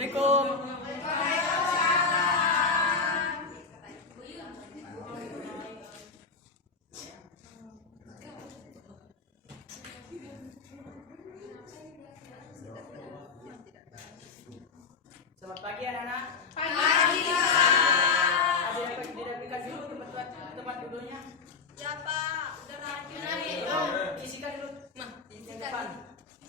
Assalamualaikum. Selamat pagi anak-anak. Pagi, Pak. Ada yang dirapikan dulu tempat duduknya. Ya, Pak. Udah rapi. Isikan dulu. Nah, Di depan.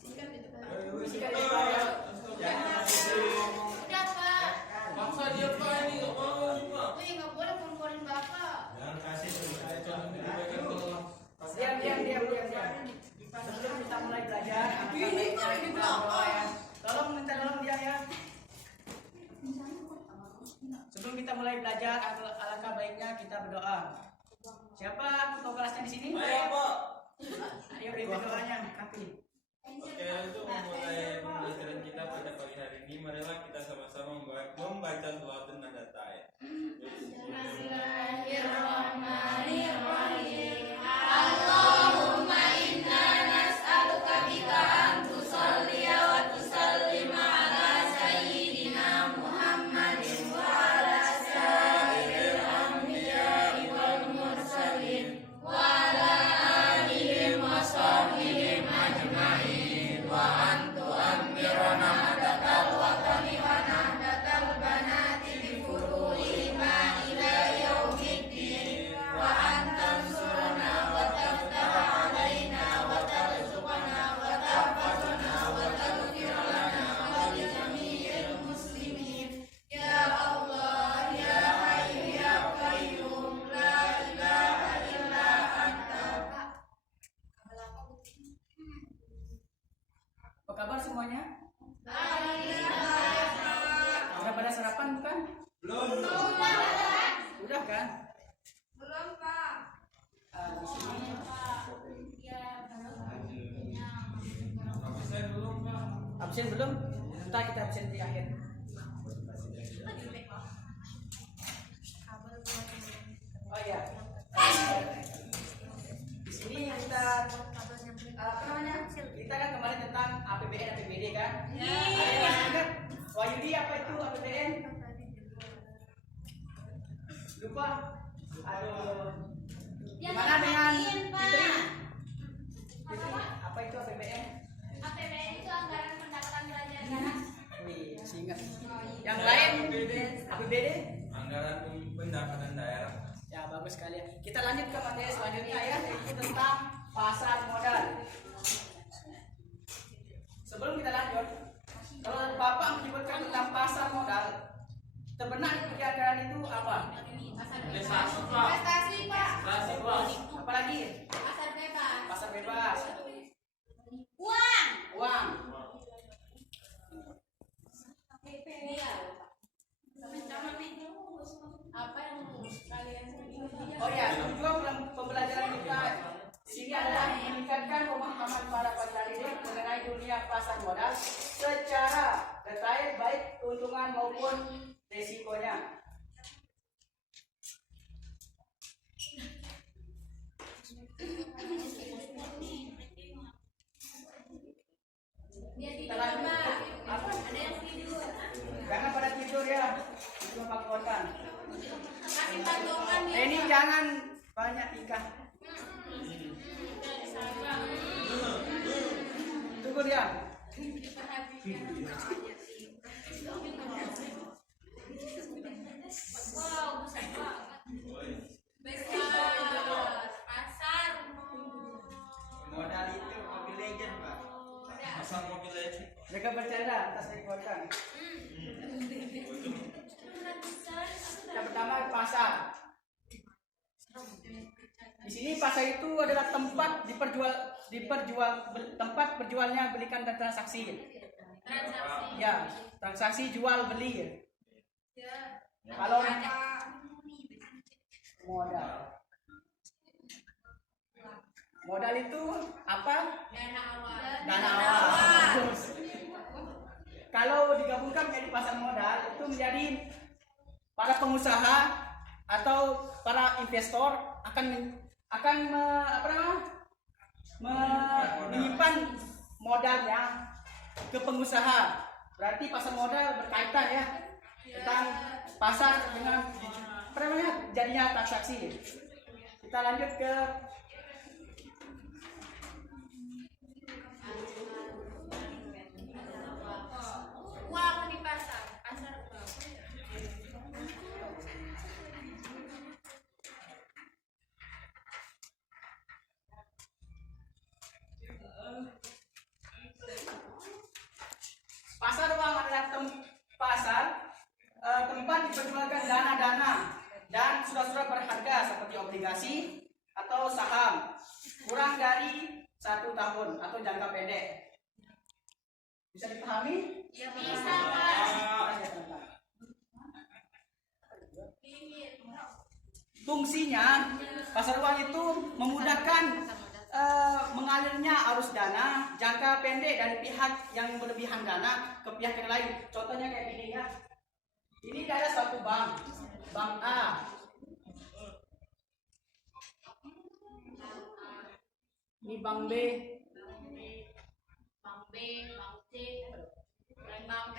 isikan di depan. Isikan di depan ya. Udah, Pak. Maksa dia Pak, ini nggak mau nih Pak. Oh, ya nggak boleh komporin Bapak. Jangan kasih saya contoh diberikan tolong. Diam. Sebelum kita mulai belajar, Ini kan di belakang. ya. Minta tolong dia ya. Sebelum kita mulai belajar, alangkah baiknya kita berdoa. Siapa ketua kelasnya di sini? Ayo Pak. Ayo beri doanya, Kapi. Oke, untuk memulai pembelajaran kita pada pagi hari ini, marilah kita sama-sama membaca doa dan nada ta'awun. Bismillahirrahmanirrahim. Allahumma inna nas'aluka bika an tusalliya wa tusallima ala sayyidina Muhammadin wa ala sa'iril anbiya'i wal mursalin wa ala alihim wa sahbihim ajma'in wa an tu'ammirana hadatal watani wa nahdatal banati bi furu'ihima ila yaumiddin wa an tansurana wa taftaha alaina wa tarzuqana wa tahfazana wa taghfir lana wa li jami'il muslimin ya Allah ya Hayyu ya Qayyum la ilaha illa anta. Apa kabar semuanya? Alhamdulillah. Sudah pada sarapan bukan? Belum. Udah kan? Belum, Pak. Di sini Saya belum Pak. absen belum? Ntar kita absen di akhir. Oh iya. Di sini kita apa namanya? Kita kan kemarin tentang APBN APBD kan? Ada yang masih ingat? Wahyudi apa itu APBN? Lupa? Aduh. Gimana dengan Fitri? Fitri, apa itu APBN? APBN itu anggaran pendapatan belanja negara. Wih, masih ingat. Yang lain APBD? Anggaran pendapatan daerah. Ya bagus sekali. Kita lanjut ke materi selanjutnya ya, yaitu tentang pasar modal. Sebelum kita lanjut, kalau Bapak menyebutkan tentang pasar modal, terbenak di pikiran itu apa? Investasi Pak. Investasi, Pak. Investasi Pak. Apalagi? Pasar bebas. Pasar bebas, Uang. uang. Iya. Apa yang kalian Oh ya, tujuan pembelajaran kita di sini adalah meningkatkan pemahaman para pelajar didik mengenai dunia pasar modal secara detail, baik keuntungan maupun risikonya. Kita lanjut. Apa? Ada yang tidur. Jangan pada tidur ya, itu memakuatkan. Kasih patungan ya. Ini jangan banyak tingkah. Tunggu dia. Wow, besar banget. Besar. Pasar. Modal itu Mobile Legend, Pak. Pasar mobil aja. Mereka bercanda, atas dikuatkan. Yang pertama pasar. Di sini pasar itu adalah tempat tempat perjualnya belikan dan transaksi. Transaksi. Ya, transaksi jual beli. Ya. Kalau modal. Modal itu apa? Dana awal. Dana awal. Kalau digabungkan menjadi pasar modal itu menjadi para pengusaha atau para investor akan menyimpan modalnya ke pengusaha Berarti pasar modal berkaitan ya tentang pasar dengan apa namanya jadinya transaksi. Kita lanjut ke Uang di pasar. Pasar uang. pasar uang adalah tempat diperjualkan dana-dana dan surat-surat berharga seperti obligasi atau saham kurang dari 1 tahun atau jangka pendek. Bisa dipahami? Ya bisa, Pak. Fungsinya pasar uang itu memudahkan mengalirnya arus dana jangka pendek dari pihak yang berlebihan dana ke pihak yang lain. Contohnya kayak gini ya. Ini ada suatu bank A. Ini bank B. Bang B, Bang C, dan Bang B.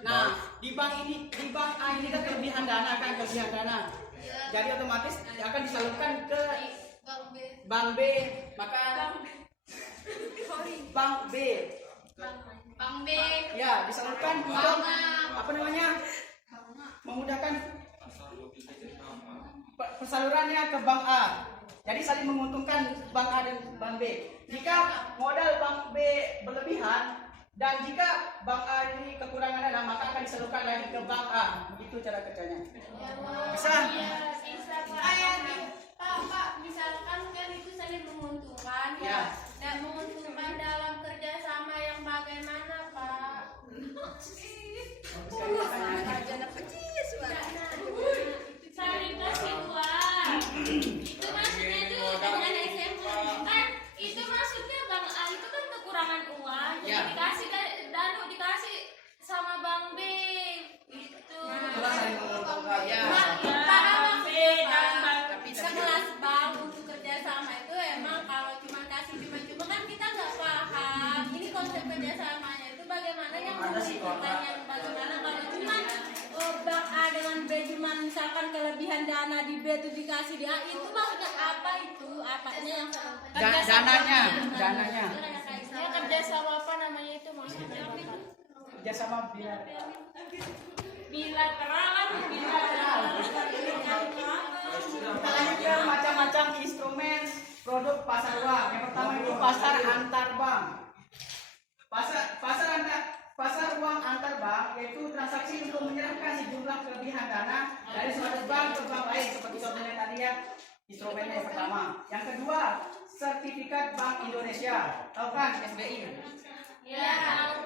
Nah, di bank A ini kan kelebihan dana. Jadi otomatis akan disalurkan ke Bang B. bank B, maka bank B Bang B. ya disalurkan untuk apa namanya memudahkan persalurannya ke bank A. Jadi saling menguntungkan bank A dan bank B. Jika modal bank B berlebihan dan jika bank A ini kekurangan dana, maka akan disalurkan lagi ke bank A. Begitu cara kerjanya. Bisa? Iya, bisa, Pak. Pak, misalkan kan itu saling menguntungkan Ya. ya. Dan menguntungkan dalam kerjasama yang bagaimana, Pak? Saling kasih uang. Itu maksudnya itu dengan SMP. Kan itu maksudnya Bang A itu kan kekurangan uang. Jadi Ya. dikasih dikasih sama Bang B. Itu. Itulah saling menguntungkan. Ya. Sekelas bank untuk kerjasama itu emang kalau cuma kasih cuma-cuma kan kita nggak paham. Ini konsep kerjasamanya itu bagaimana yang menguntungkan yang bagaimana kalau cuma bank A dengan B cuma misalkan kelebihan dana di B itu dikasih di A itu maksudnya apa itu? Apanya yang Dananya. Ya kerjasama apa namanya itu maksudnya? Kerjasama biar Bilateral. kita lanjut ke macam-macam instrumen produk pasar uang. Yang pertama itu pasar antar bank. Pasar uang antar bank yaitu transaksi untuk menyerahkan sejumlah kelebihan dana dari suatu bank ke bank lain seperti contohnya tadi ya instrumennya yang pertama. Yang kedua sertifikat Bank Indonesia, tahu kan SBI? Ya,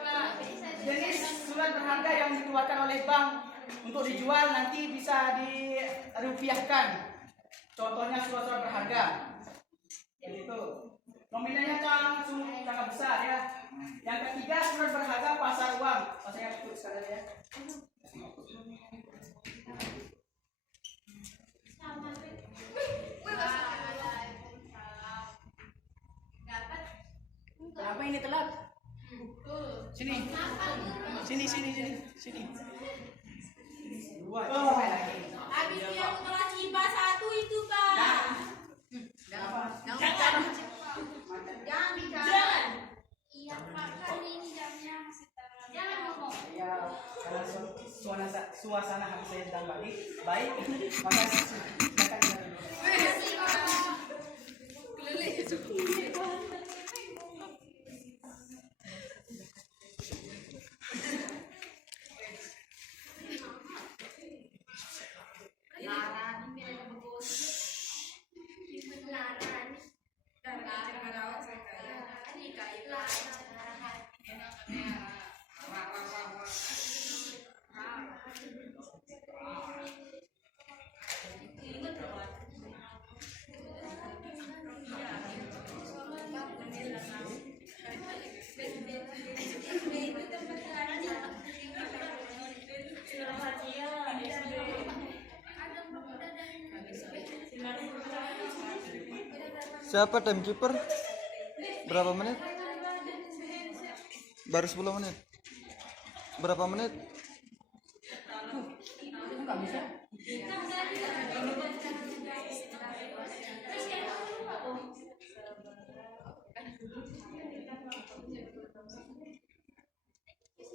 Pak. Jenis surat berharga yang dikeluarkan oleh bank untuk dijual nanti bisa dirupiahkan. Contohnya surat-surat berharga. Begitu. Nominalnya sangat besar ya. Yang ketiga surat berharga pasar uang. Saya ikut sekali ya. Kenapa ini telat? Sini. Dua. Sampai lagi. Habis yang kelas IPA 1 itu, Pak. Jangan bicara. Jangan. Iya, Pak. Kan ini jamnya masih terang. Jangan ngomong. Ya, karena suasana hati saya sedang baik, maka silakan dulu. Makasih, Pak. Siapa timekeeper? Berapa menit? Baru 10 menit. Berapa menit? Nggak bisa.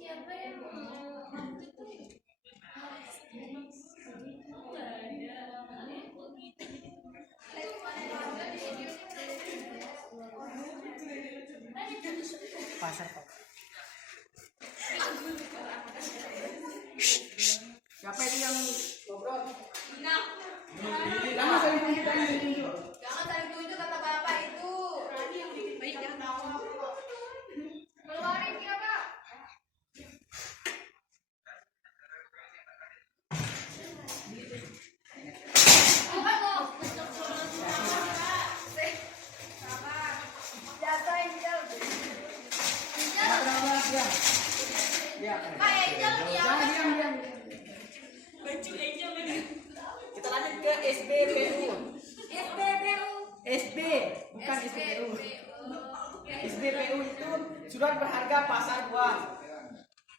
Siapa yang Pasar Pak. Siapa itu yang ngobrol? Jangan saling tunjuk, jangan saling tunjuk. Jangan saling tunjuk kata bapak itu. Baik, jangan tawa. Keluarin dia, Pak. Ya, Pak Angel dia. jangan diam. Kita lanjut ke SBPU. SPBU. SB, bukan SBPU. SBPU itu surat berharga pasar uang.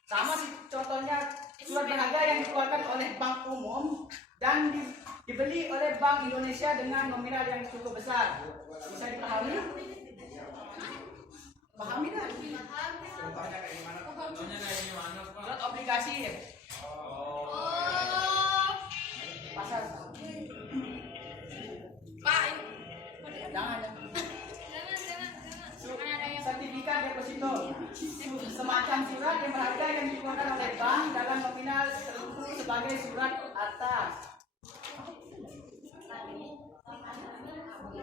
Sama sih contohnya surat berharga yang dikeluarkan oleh Bank Umum dan dibeli oleh Bank Indonesia dengan nominal yang cukup besar. Bisa dipahami? Pahami kan? Contohnya kayak gimana, Pak? Surat obligasi Oh. pasar. Pak. Jangan. Jangan ada yang Sertifikat deposito, semacam surat yang berharga yang dikeluarkan oleh bank dalam nominal tertentu sebagai surat atas.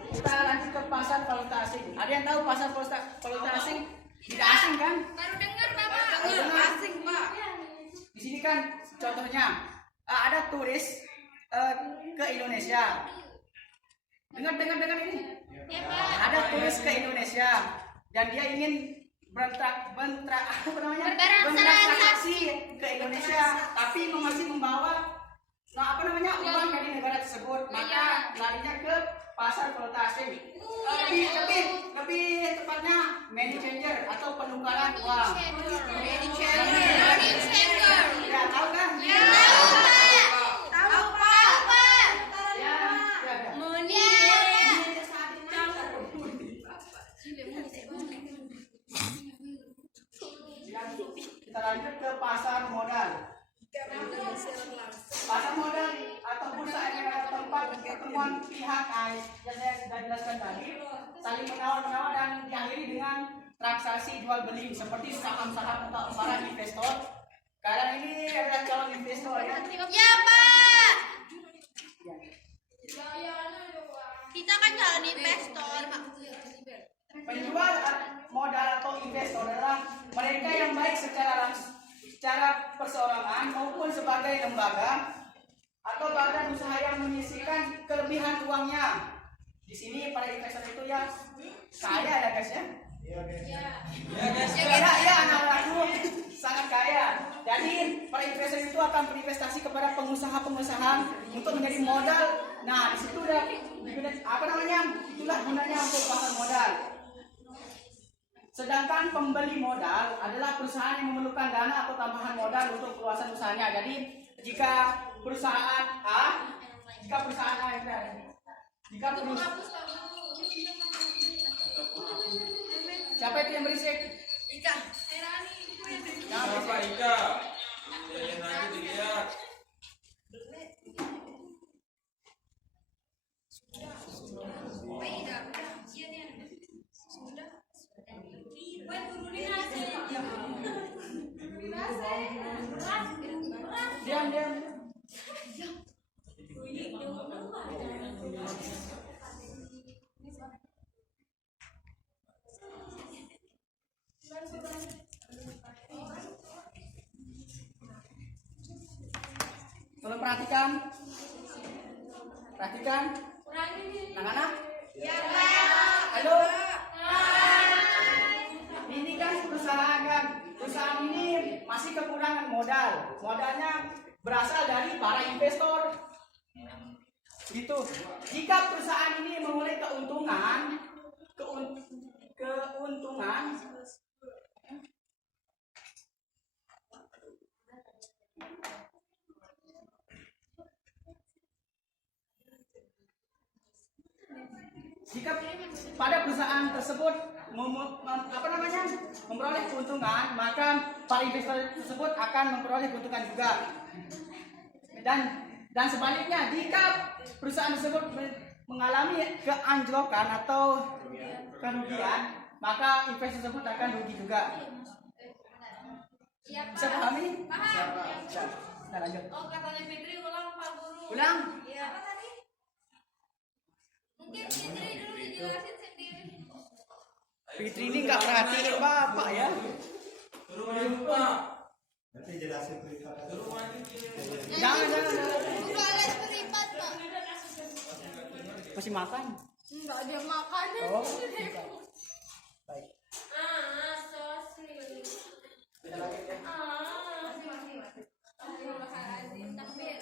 Kita lanjut ke pasar valuta asing. Ada yang tahu pasar valuta asing? Tidak asing kan? baru dengar, Bapak. Asing, Pak. Di sini kan contohnya ada turis ke Indonesia. Dengar ini. Ya, Pak. Ada turis ke Indonesia dan dia ingin bertransaksi ke Indonesia, tapi masih membawa uang dari negara tersebut, maka larinya ke pasar valuta asing. Lebih tepatnya money changer atau penukaran uang. Money changer. Ya, tahu kan? Ya, tahu, Pak. Ya. Money. Kita lanjut ke pasar modal. Pasar modal atau bursa efek adalah tempat pertemuan pihak yang saya sudah jelaskan tadi, saling menawar dan diakhiri dengan transaksi jual beli seperti saham-saham atau para investor. Kalian ini adalah calon investor ya. Ya, Pak. Kita kan calon investor, Pak. Penjual modal atau investor adalah mereka yang baik secara perseorangan maupun sebagai lembaga atau badan usaha yang menyisihkan kelebihan uangnya. Di sini para investor itu ya kaya ya guys ya. Ya anak-anakku sangat kaya. Jadi para investor itu akan berinvestasi kepada pengusaha-pengusaha untuk menjadi modal. Nah di situ udah itulah gunanya untuk pasar modal. Sedangkan pembeli modal adalah perusahaan yang memerlukan dana atau tambahan modal untuk perluasan usahanya. Jadi jika perusahaan A siapa itu yang berisik? Ika. Siapa Ika? Jangan aja dilihat. Diam. Tolong perhatikan. Anak-anak. Ya, Pak. Halo. Ini kan perusahaan kan. Perusahaan ini masih kekurangan modal. Modalnya berasal dari para investor. Gitu. Jika perusahaan ini memulai keuntungan pada perusahaan tersebut memperoleh keuntungan, maka para investor tersebut akan memperoleh keuntungan juga. Dan sebaliknya, jika perusahaan tersebut mengalami keanjlokan atau kerugian, maka investor tersebut akan rugi juga. Iya, Bisa Pak. pahami? Paham. Bisa. Nah, lanjut. Oh, katanya Fitri ulang Pak Guru. Ulang. Iya. Apa tadi? Mungkin Fitri dulu dijelasin sendiri. Fitri ini nggak perhatiin Bapak ya. Suruh maju Pak. Nanti jelasin privat. Suruh maju. Jangan. Buka les privat, Pak. Masih makan? Enggak, dia makan. Oh. Baik. So sweet. Kita lanjut ya. Astagfirullahaladzim. Takbir.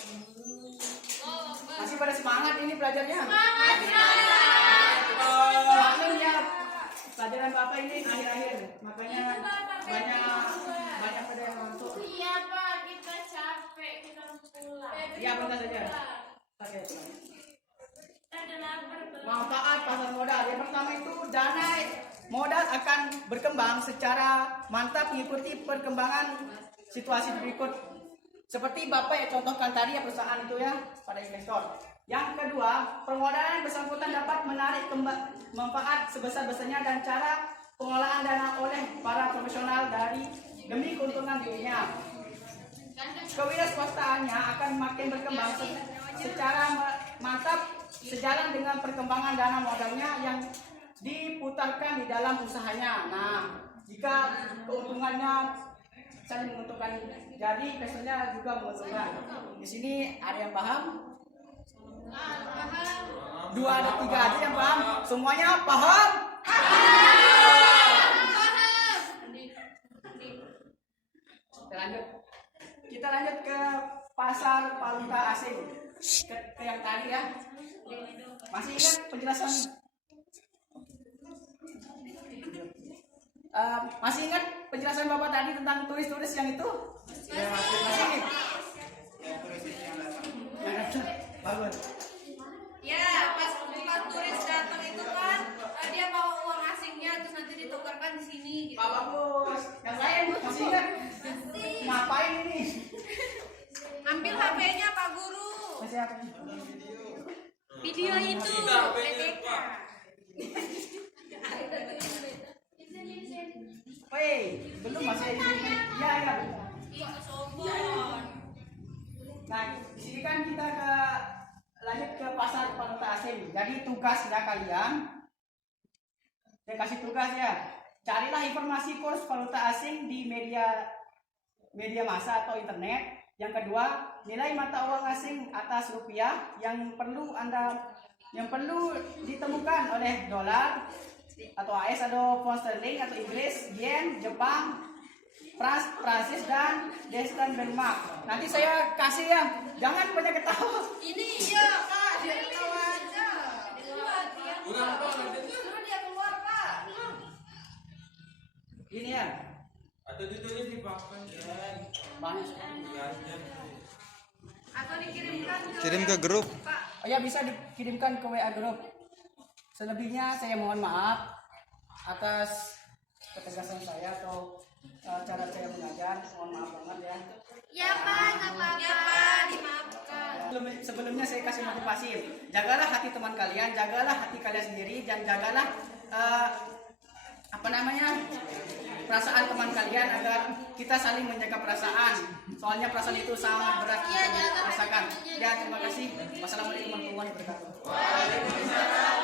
Oh, Masih pada semangat ini belajarnya. semangat. Maklumnya pelajaran Bapak ini akhir-akhir, makanya banyak pada yang masuk. Iya, Pak, kita capek, kita pulang. Iya, bentar saja. Oke. Ada lapar. Manfaat pasar modal. Yang pertama itu dana modal akan berkembang secara mantap mengikuti perkembangan situasi berikut. Seperti Bapak yang contohkan tadi ya, perusahaan itu ya, pada investor. Yang kedua, permodalan yang bersangkutan dapat menarik manfaat sebesar-besarnya dan cara pengelolaan dana oleh para profesional demi keuntungan dirinya. Kewirausahaannya akan makin berkembang secara mantap sejalan dengan perkembangan dana modalnya yang diputarkan di dalam usahanya. Nah, jika keuntungannya saling menguntungkan, jadi investornya juga menguntungkan. Di sini ada yang paham? Paham. 2 ada 3 aja yang paham. Semuanya paham? Kita lanjut ke pasar valuta asing. Ke yang tadi ya. Masih ingat penjelasan? Masih ingat penjelasan Bapak tadi tentang turis-turis yang itu? Masih ingat? Yang datang. Bagus. Ya, pas turis datang itu kan dia bawa uang asingnya terus nanti ditukarkan di sini gitu. Pak Bagus. Yang lain masih ingat? Ngapain ini? Ambil HP-nya Pak Guru. Masih apa? Video itu. Kita pengen Pak. Woi, belum masih ini. Ya. Itu sombong. Nah, di sini kan kita lanjut ke pasar valuta asing. Jadi tugasnya kalian, saya kasih tugas ya. Carilah informasi kurs valuta asing di media massa atau internet. Yang kedua, nilai mata uang asing atas rupiah yang perlu ditemukan oleh dolar atau AS atau pound sterling atau Inggris, yen, Jepang, Prancis dan Denmark. Nanti saya kasih ya, jangan banyak ketawa. Ini iya Pak, dia ketawa aja. Ulang Pak, lanjut. Suruh dia keluar Pak. Ini ya, Atau judulnya dipakai ya. banyak. Atau dikirimkan Kirim ke grup. Pak. Oh ya, bisa dikirimkan ke WA grup. Selebihnya saya mohon maaf atas ketegasan saya atau cara saya mengajar. Mohon maaf banget ya. Ya Pak, nggak apa-apa. Ya Pak, dimaafkan. Sebelumnya saya kasih motivasi. Jagalah hati teman kalian, jagalah hati kalian sendiri, dan jagalah perasaan teman kalian agar kita saling menjaga perasaan. Soalnya perasaan itu sangat berat Iya, untuk jaga dirasakan. hati. Ya, terima kasih. Wassalamualaikum warahmatullahi wabarakatuh. Waalaikumsalam.